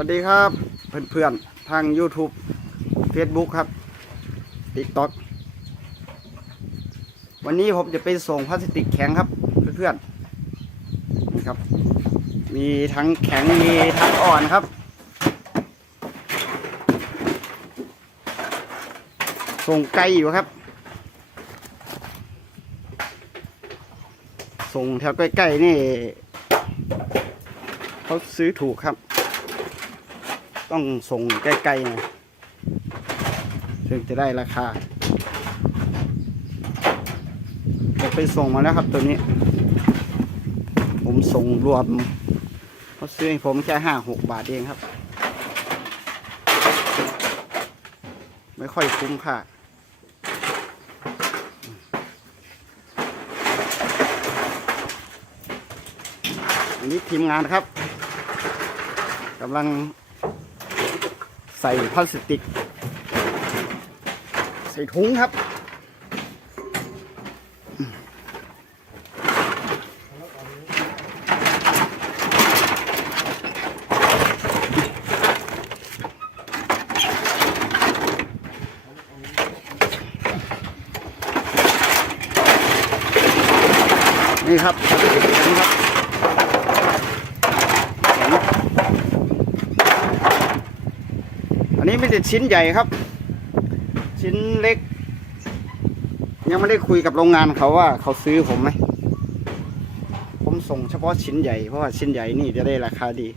วัสดีครับเพื่อนๆทาง YouTube Facebook ครับ TikTok วันนี้ผมจะไปส่งพลาสติกแข็งครับเพื่อนๆนี่ครับ มีทั้งแข็งมีทั้งอ่อนครับ ส่งไกลอยู่ครับ ส่งแถวใกล้ๆนี่เขาซื้อถูกครับ ต้องส่งใกล้ๆนะถึงจะได้ราคาผมไปส่งมาแล้วครับตัวนี้ ผมส่งรวมเขาซื้อให้ผมแค่ห้าหกบาทเองครับ ไม่ค่อยคุ้มค่าอันนี้ทีมงานครับกำลัง ใส่พลาสติก ใส่ถุงครับ นี่ครับนี่ครับ นี้ไม่ใช่ชิ้นใหญ่ครับ ชิ้นเล็ก ยังไม่ได้คุยกับโรงงานเขาว่าเขาซื้อผมไหมผมส่งเฉพาะชิ้นใหญ่เพราะว่าชิ้นใหญ่นี่จะได้ราคาดี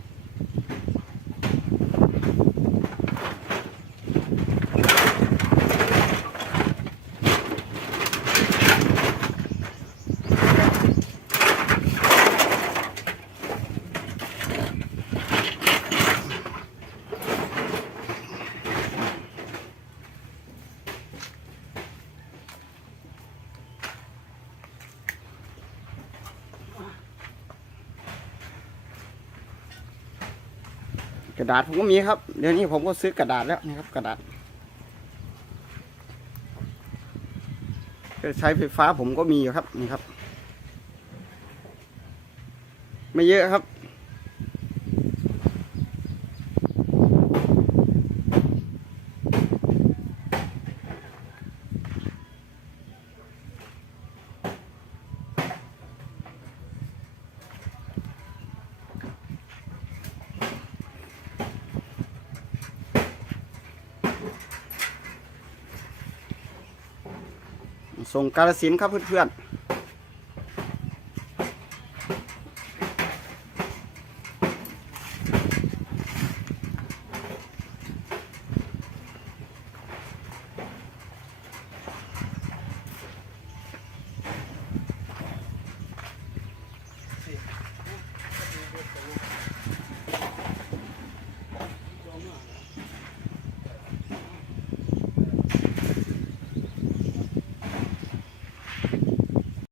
ระดาษผมก็มีครับ เดี๋ยวนี้ผมก็ซื้อกระดาษแล้วนี่ครับกระดาษจะใช้ไฟฟ้าผมก็มีอยู่ครับนี่ครับ ไม่เยอะครับ ส่งกาลสินครับเพื่อน